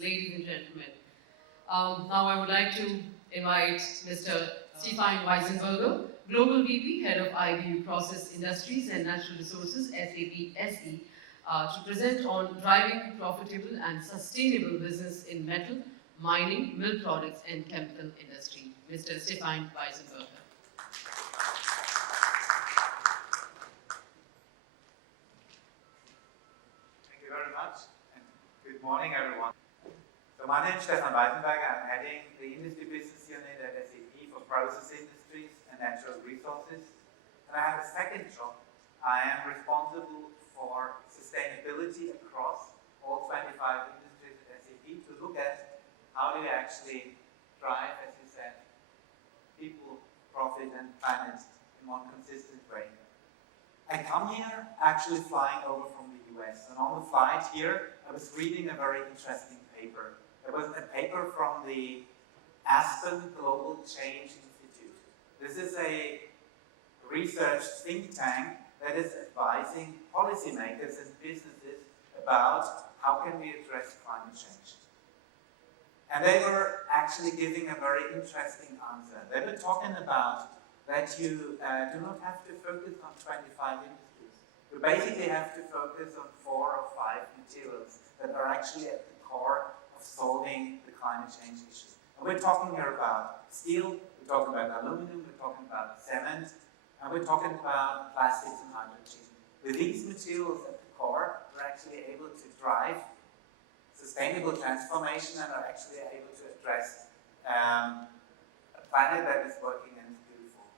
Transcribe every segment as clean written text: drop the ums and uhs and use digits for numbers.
ladies and gentlemen. Now I would like to invite Mr. Stefan Weisenberger, Global VP, Head of IBU Process Industries and Natural Resources, SAP SE, to present on driving profitable and sustainable business in metal, mining, mill products, and chemical industry. Mr. Stefan Weisenberger. Thank you very much, and good morning, everyone. So my name is Stefan Weisenberger. I'm heading the industry business unit at SAP for process industries and natural resources. And I have a second job. I am responsible for sustainability across all 25 industries at SAP to look at how do we actually drive, as you said, people, profit, and planet in one consistent way. I come here actually flying over from the US, and on the flight here, I was reading a very interesting paper. It was a paper from the Aspen Global Change Institute. This is a research think tank that is advising policymakers and businesses about how can we address climate change. And they were actually giving a very interesting answer. They were talking about that you do not have to focus on 25 industries. You basically have to focus on 4 or 5 materials that are actually at the core of solving the climate change issue. And we're talking here about steel, we're talking about aluminum, we're talking about cement, and we're talking about plastics and hydrogen. With these materials at the core, we're actually able to drive sustainable transformation and are actually able to address a planet that is working and is beautiful.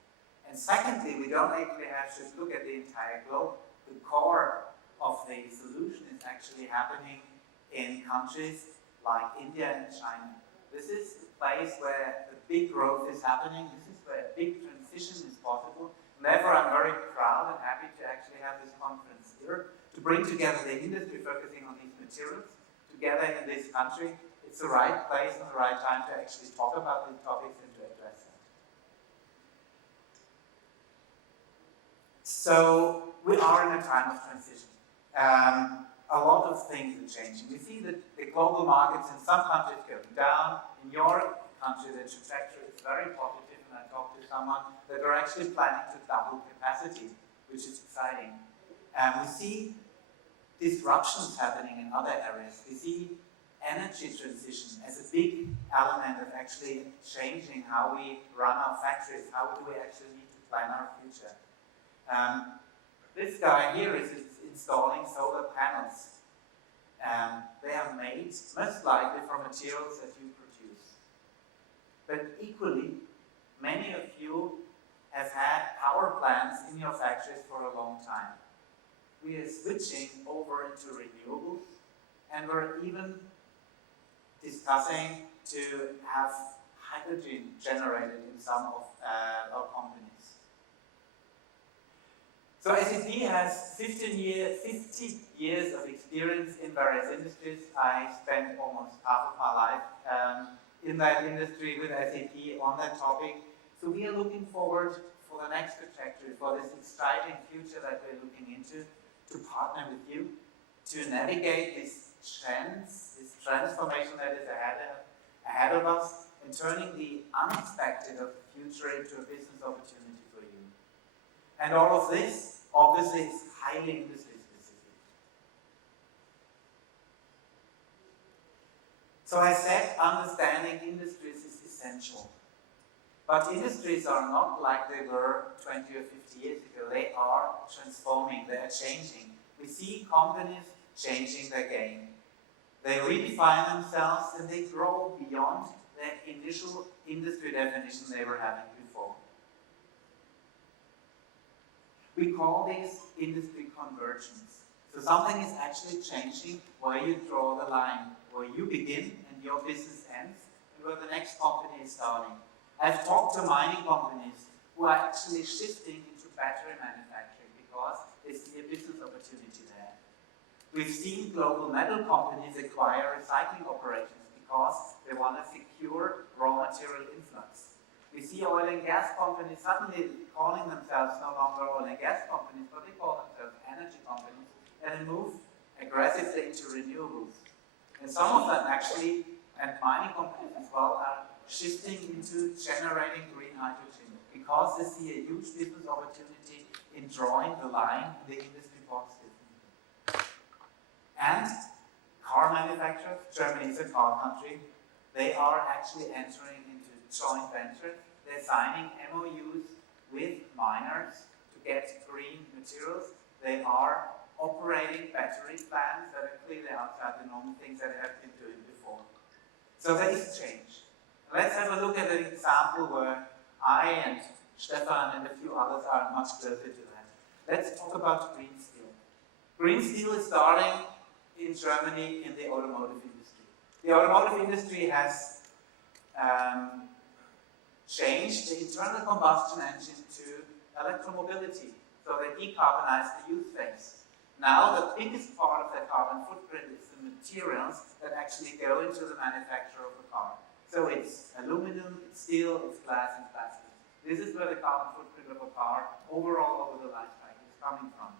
And secondly, we don't actually have to look at the entire globe. The core of the solution is actually happening in countries like India and China. This is the place where the big growth is happening. This is where a big transition is possible. And therefore, I'm very proud and happy to actually have this conference here to bring together the industry focusing on these materials together in this country. It's the right place and the right time to actually talk about these topics and to address them. So we are in a time of transition. A lot of things are changing. We see that the global markets in some countries going down. In your country, the trajectory is very positive, and I talked to someone that are actually planning to double capacity, which is exciting. We see disruptions happening in other areas. We see energy transition as a big element of actually changing how we run our factories, how do we actually need to plan our future. This guy here is installing solar panels. They are made most likely from materials that you produce. But equally, many of you have had power plants in your factories for a long time. We are switching over into renewables, and we're even discussing to have hydrogen generated in some of our companies. So SAP has 50 years of experience in various industries. I spent almost half of my life in that industry with SAP on that topic. So we are looking forward for the next trajectory, for this exciting future that we're looking into, to partner with you, to navigate these trends, this transformation that is ahead of us, and turning the unexpected of the future into a business opportunity for you. And all of this, obviously, is highly industry specific. So I said understanding industries is essential. But industries are not like they were 20 or 50 years ago. They are transforming, they are changing. We see companies changing their game. They redefine themselves and they grow beyond the initial industry definition they were having before. We call these industry convergence. So something is actually changing where you draw the line, where you begin and your business ends, and where the next company is starting. I've talked to mining companies who are actually shifting into battery manufacturing because they see a business opportunity there. We've seen global metal companies acquire recycling operations because they want to secure raw material influx. We see oil and gas companies suddenly calling themselves no longer oil and gas companies, but they call themselves energy companies, and they move aggressively into renewables. And some of them actually, and mining companies as well, are shifting into generating green hydrogen because they see a huge business opportunity in drawing the line in the industry box differently. And car manufacturers, Germany is a car country, they are actually entering into joint ventures. They're signing MOUs with miners to get green materials. They are operating battery plants that are clearly outside the normal things that they have been doing before. So there is change. Let's have a look at an example where I and Stefan and a few others are much closer to that. Let's talk about green steel. Green steel is starting in Germany in the automotive industry. The automotive industry has changed the internal combustion engine to electromobility. So they decarbonize the use phase. Now the biggest part of the carbon footprint is the materials that actually go into the manufacture of the car. So it's aluminum, it's steel, it's glass and plastic. This is where the carbon footprint of a car overall over the life cycle is coming from.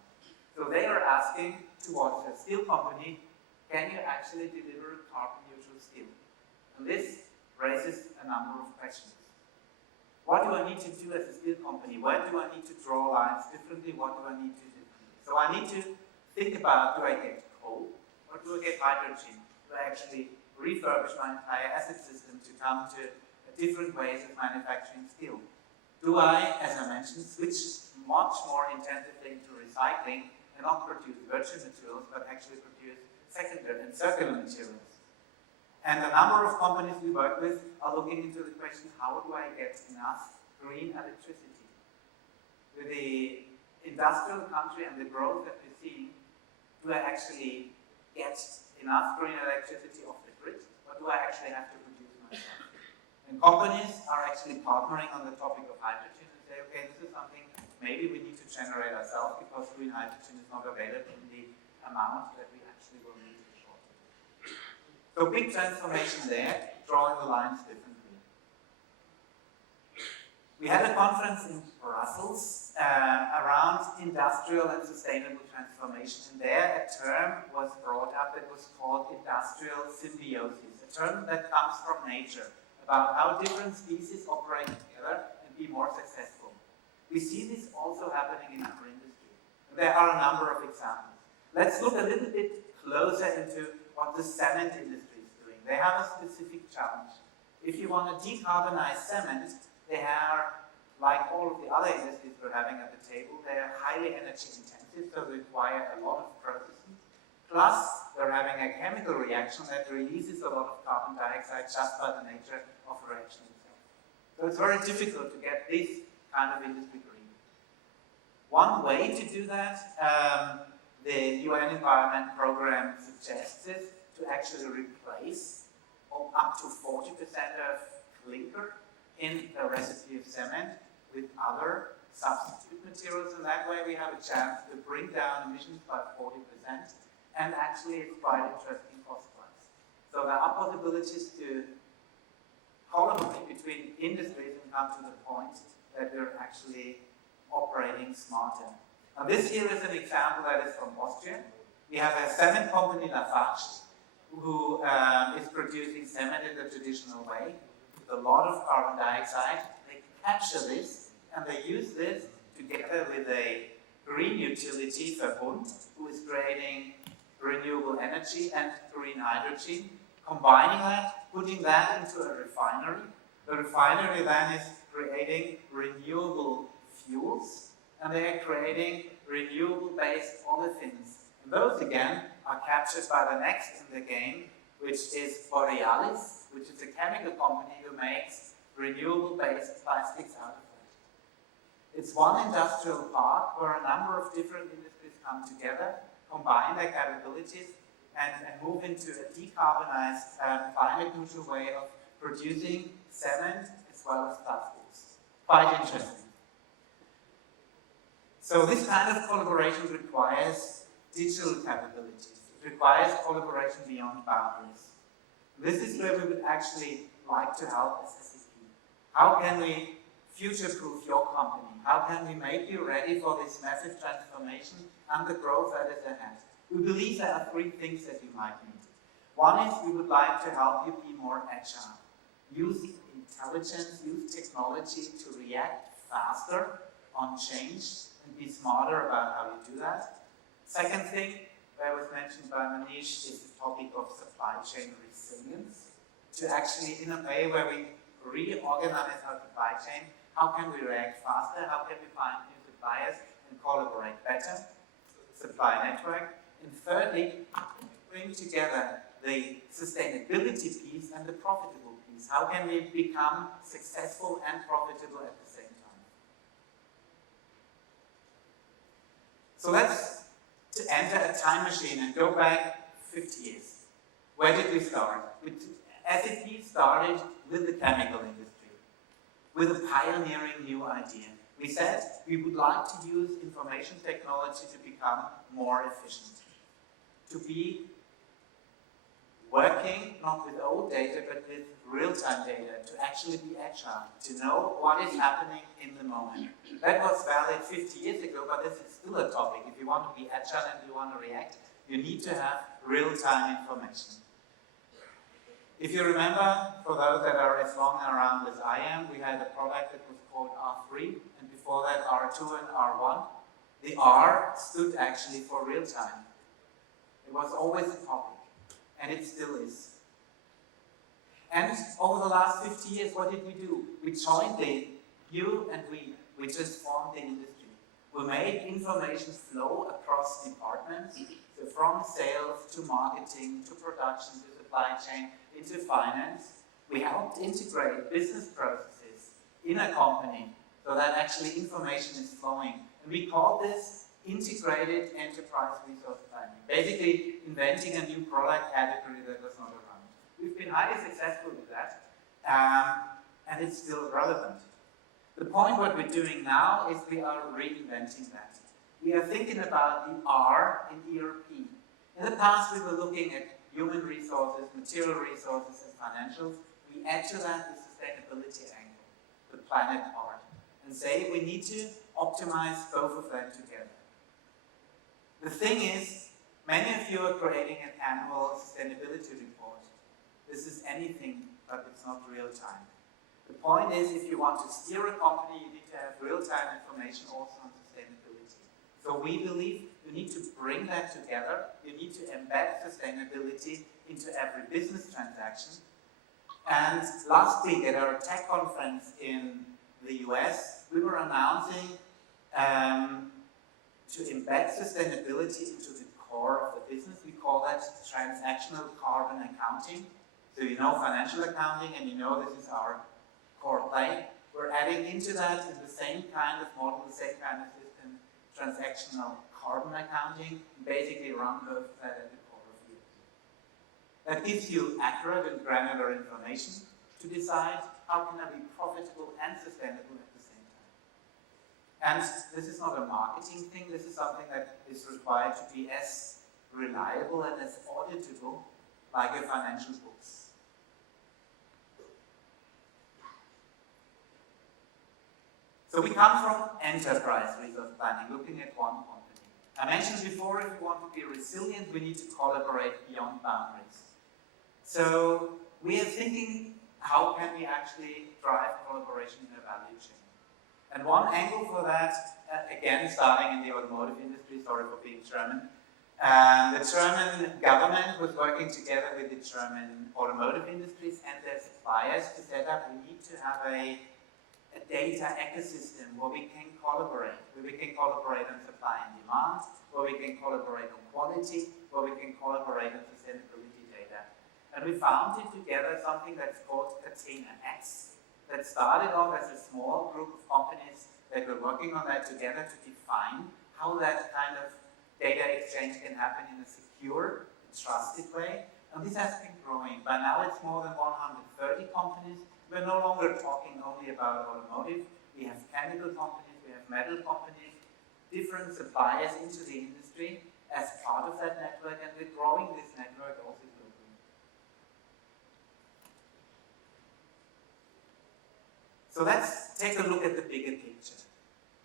So they are asking towards a steel company, can you actually deliver carbon neutral steel? And this raises a number of questions. What do I need to do as a steel company? Where do I need to draw lines differently? What do I need to do differently? So I need to think about, do I get coal or do I get hydrogen? Do I actually refurbish my entire asset system to come to different ways of manufacturing steel? Do I, as I mentioned, switch much more intensively into recycling and not produce virgin materials, but actually produce secondary and circular materials? And a number of companies we work with are looking into the question, how do I get enough green electricity? With the industrial country and the growth that we're seeing, do I actually get enough green electricity off the grid, or do I actually have to produce myself? And companies are actually partnering on the topic of hydrogen and say, okay, this is something maybe we need to generate ourselves because green hydrogen is not available in the amount that we actually will need to short. So big transformation there, drawing the lines differently. We had a conference in Brussels around industrial and sustainable transformation, and there a term was brought up that was called industrial symbiosis, a term that comes from nature, about how different species operate together and be more successful. We see this also happening in our industry. And there are a number of examples. Let's look a little bit closer into what the cement industry is doing. They have a specific challenge. If you want to decarbonize cement, they are, like all of the other industries we're having at the table, they are highly energy intensive, so they require a lot of processing. Plus, they're having a chemical reaction that releases a lot of carbon dioxide just by the nature of the reaction itself. So it's very difficult to get this kind of industry green. One way to do that, the UN Environment Programme suggests is to actually replace up to 40% of clinker in the recipe of cement with other substitute materials, and that way we have a chance to bring down emissions by 40%, and actually it's quite interesting cost-wise. So there are possibilities to collaborate between industries and come to the point that we're actually operating smarter. Now this here is an example that is from Austria. We have a cement company, Lafarge, who is producing cement in the traditional way with a lot of carbon dioxide. They capture this and they use this together with a green utility, Verbund, who is creating renewable energy and green hydrogen, combining that, putting that into a refinery. The refinery then is creating renewable fuels, and they are creating renewable-based olefins. And those, again, are captured by the next in the game, which is Borealis, which is a chemical company who makes renewable-based plastics out of it. It's one industrial park where a number of different industries come together, combine their capabilities, and move into a decarbonized, climate-neutral way of producing cement as well as plastics. Quite interesting. So this kind of collaboration requires digital capabilities. It requires collaboration beyond boundaries. This is where we would actually like to help as SAP. How can we future-proof your company? How can we make you ready for this massive transformation and the growth that is ahead? We believe there are three things that you might need. One is we would like to help you be more agile. Use intelligence, use technology to react faster on change and be smarter about how you do that. Second thing that was mentioned by Manish is the topic of supply chain resilience. To actually, in a way where we reorganize our supply chain, how can we react faster? How can we find new suppliers and collaborate better? Supply network. And thirdly, how can we bring together the sustainability piece and the profitable piece? How can we become successful and profitable at the same time? So let's enter a time machine and go back 50 years. Where did we start? SAP started with the chemical industry, with a pioneering new idea. We said we would like to use information technology to become more efficient, to be working not with old data but with real-time data, to actually be agile, to know what is happening in the moment. That was valid 50 years ago, but this is still a topic. If you want to be agile and you want to react, you need to have real-time information. If you remember, for those that are as long around as I am, we had a product that was called R3, and before that R2 and R1. The R stood actually for real time. It was always a topic, and it still is. And over the last 50 years, what did we do? We joined you and we just formed the industry. We made information flow across departments, so from sales to marketing to production to supply chain, into finance. We helped integrate business processes in a company so that actually information is flowing. And we call this integrated enterprise resource planning. Basically, inventing a new product category that was not around. We've been highly successful with that, and it's still relevant. The point what we're doing now is we are reinventing that. We are thinking about the R in ERP. In the past, we were looking at human resources, material resources, and financials. We add to that the sustainability angle, the planet part, and say we need to optimize both of them together. The thing is, many of you are creating an annual sustainability report. This is anything, but it's not real time. The point is, if you want to steer a company, you need to have real-time information also on sustainability. So we believe you need to bring that together. You need to embed sustainability into every business transaction. And last week at our tech conference in the US, we were announcing to embed sustainability into the core of the business. We call that transactional carbon accounting. So you know financial accounting, and you know this is our core play. We're adding into that in the same kind of model, the same kind of system, transactional carbon accounting, and basically run both of that at the core of you. That gives you accurate and granular information to decide how can I be profitable and sustainable at the same time. And this is not a marketing thing, this is something that is required to be as reliable and as auditable like your financial books. So we come from enterprise resource planning, looking at one company. I mentioned before, if we want to be resilient, we need to collaborate beyond boundaries. So we are thinking, how can we actually drive collaboration in the value chain? And one angle for that, again, starting in the automotive industry, sorry for being German, the German government was working together with the German automotive industries and their suppliers to set up, we need to have a data ecosystem where we can collaborate on supply and demand, where we can collaborate on quality, where we can collaborate on sustainability data. And we found it together something that's called Catena X, that started off as a small group of companies that were working on that together to define how that kind of data exchange can happen in a secure, trusted way. And this has been growing. By now it's more than 130 companies. We're no longer talking only about automotive. We have chemical companies, we have metal companies, different suppliers into the industry as part of that network, and we're growing this network also globally. So let's take a look at the bigger picture,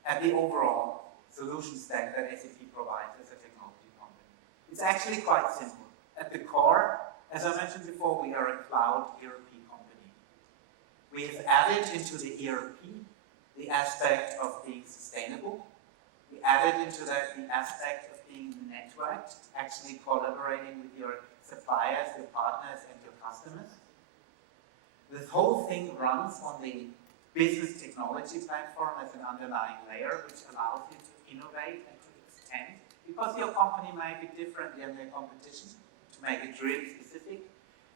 at the overall solution stack that SAP provides as a technology company. It's actually quite simple. At the core, As I mentioned before, we are a cloud ERP company. We have added into the ERP the aspect of being sustainable. We added into that the aspect of being networked, actually collaborating with your suppliers, your partners, and your customers. This whole thing runs on the business technology platform as an underlying layer, which allows you to innovate and to extend, because your company might be different than their competition, to make it really specific.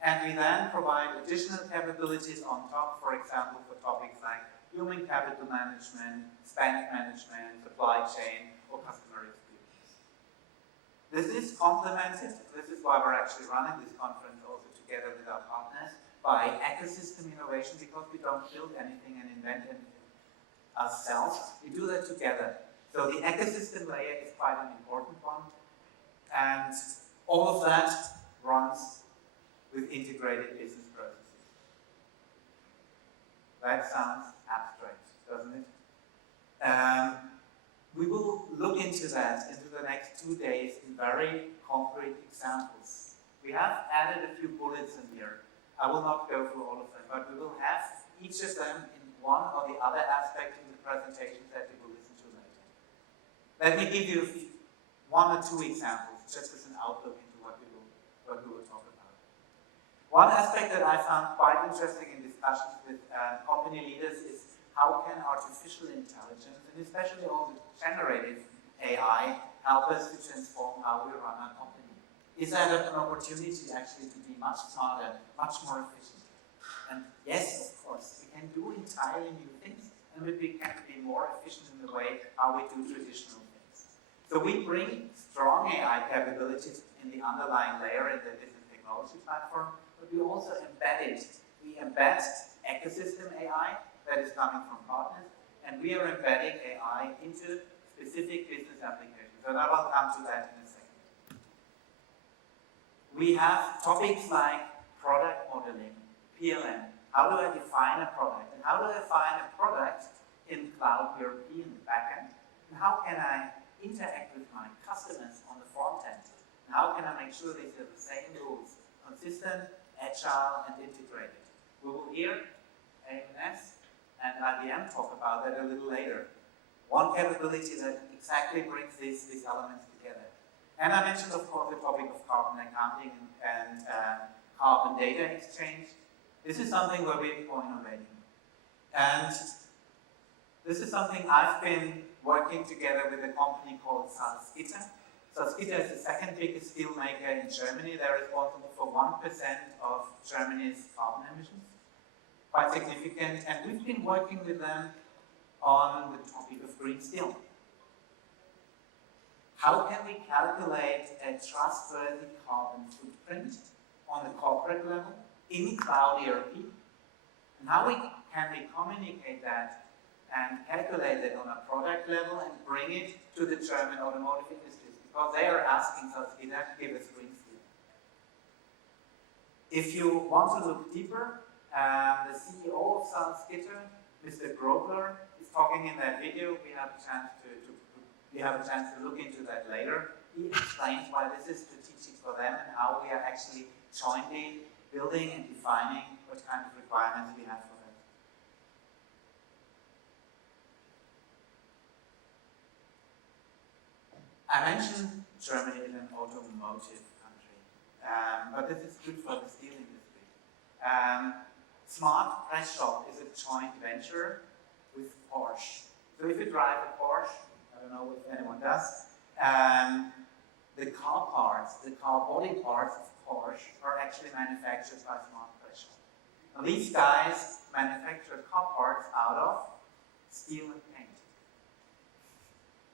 And we then provide additional capabilities on top, for example, for topics like human capital management, spend management, supply chain, or customer experience. This is complemented, this is why we're actually running this conference also together with our partners, by ecosystem innovation, because we don't build anything and invent anything ourselves, we do that together. So the ecosystem layer is quite an important one, and all of that runs with integrated business processes. That sounds abstract, doesn't it? We will look into that into the next 2 days in very concrete examples. We have added a few bullets in here. I will not go through all of them, but we will have each of them in one or the other aspect in the presentations that you will listen to later. Let me give you 1 or 2 examples, just as an outlook into what we will talk about. One aspect that I found quite interesting in discussions with company leaders is how can artificial intelligence, and especially all the generative AI, help us to transform how we run our company? Is that an opportunity actually to be much smarter, much more efficient? And yes, of course, we can do entirely new things, and we can be more efficient in the way how we do traditional things. So we bring strong AI capabilities in the underlying layer in the business technology platform, but we also embed it. We embed ecosystem AI that is coming from partners, and we are embedding AI into specific business applications. And I will come to that in a second. We have topics like product modeling, PLM. How do I define a product? And how do I define a product in cloud ERP in the backend? And how can I interact with my customers on the front end? And how can I make sure these are the same rules, consistent, agile, and integrated? We will hear AMS and IBM talk about that a little later. One capability that exactly brings these elements together. And I mentioned, of course, the topic of carbon accounting and carbon data exchange. This is something where we're co-innovating. And this is something I've been working together with a company called Salzgitter. Salzgitter is the second biggest steel maker in Germany. They're responsible for 1% of Germany's carbon emissions. Quite significant. And we've been working with them on the topic of green steel. How can we calculate a trustworthy carbon footprint on the corporate level in cloud ERP? And how can we communicate that and calculate it on a product level and bring it to the German automotive industries? Because they are asking us, give us green steel. If you want to look deeper, the CEO of Salzgitter, Mr. Grobler, is talking in that video. We have a chance to look into that later. He explains why this is strategic for them and how we are actually jointly building and defining what kind of requirements we have for that. I mentioned Germany is an automotive country, but this is good for the steel industry. Smart Press Shop is a joint venture with Porsche. So if you drive a Porsche, I don't know if anyone does, the car parts, the car body parts of Porsche are actually manufactured by Smart Press Shop. Now these guys manufacture car parts out of steel and paint.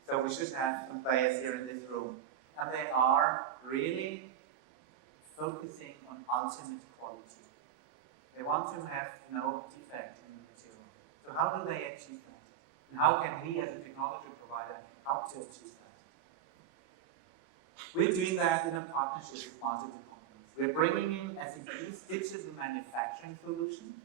So we should have some players here in this room. And they are really focusing on ultimate quality. They want to have no defect in the material. So how do they achieve that? And how can we as a technology provider help to achieve that? We're doing that in a partnership with multiple companies. We're bringing in SAP's digital manufacturing solution.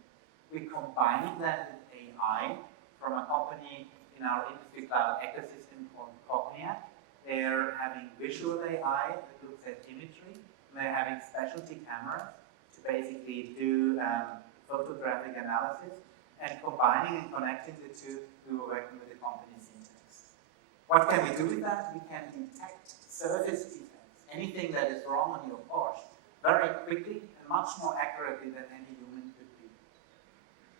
We're combining that with AI from a company in our industry cloud ecosystem called Cogniac. They're having visual AI that looks at imagery they're having specialty cameras to basically do photographic analysis, and combining and connecting the two, we were working with the company Syntax. What can we do with that? We can detect surface defects, anything that is wrong on your Porsche, very quickly and much more accurately than any human could be.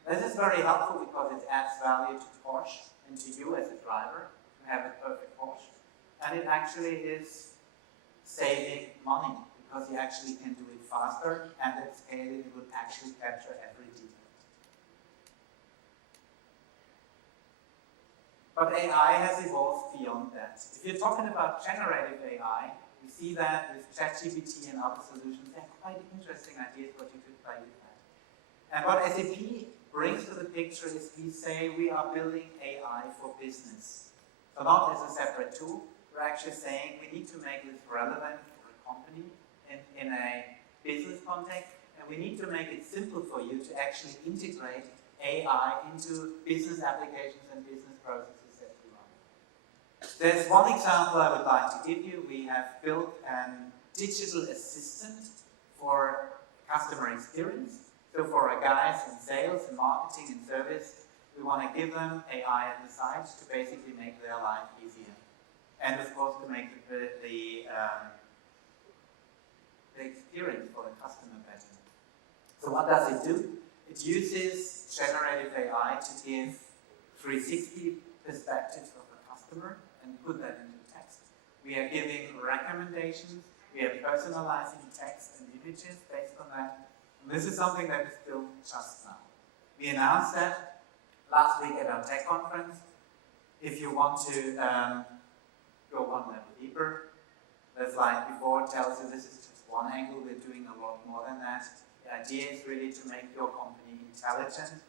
This is very helpful because it adds value to Porsche and to you as a driver to have a perfect Porsche. And it actually is saving money because you actually can do it faster, and at scale it will actually capture every detail. But AI has evolved beyond that. If you're talking about generative AI, we see that with ChatGPT and other solutions, they're quite interesting ideas what you could play with that. And what SAP brings to the picture is we say we are building AI for business. So not as a separate tool, we're actually saying we need to make this relevant for a company in a business context, and we need to make it simple for you to actually integrate AI into business applications and business processes. There's one example I would like to give you. We have built a digital assistant for customer experience. So for our guys in sales and marketing and service, we want to give them AI at the site to basically make their life easier. And of course to make the experience for the customer better. So what does it do? It uses generative AI to give 360 perspectives of the customer and put that into text. We are giving recommendations, we are personalizing text and images based on that. And this is something that is built just now. We announced that last week at our tech conference. If you want to go one level deeper, the slide before tells you this is just one angle, we're doing a lot more than that. The idea is really to make your company intelligent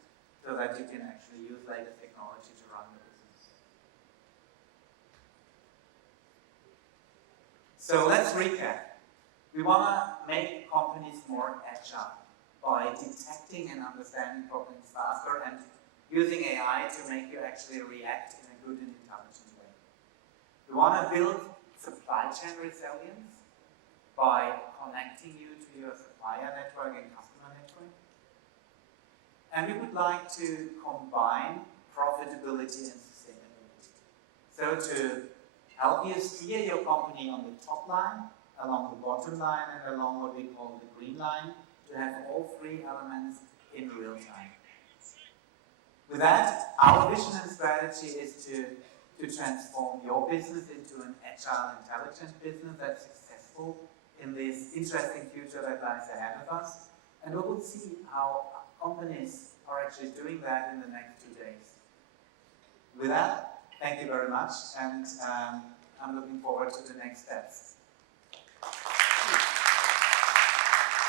so that you can actually use latest technology to run the business. So let's recap. We want to make companies more agile by detecting and understanding problems faster and using AI to make you actually react in a good and intelligent way. We want to build supply chain resilience by connecting you to your supplier network and customer network. And we would like to combine profitability and sustainability. So to help you steer your company on the top line, along the bottom line, and along what we call the green line, to have all three elements in real time. With that, our vision and strategy is to transform your business into an agile, intelligent business that's successful in this interesting future that lies ahead of us. And we will see how companies are actually doing that in the next 2 days. With that, thank you very much, and I'm looking forward to the next steps.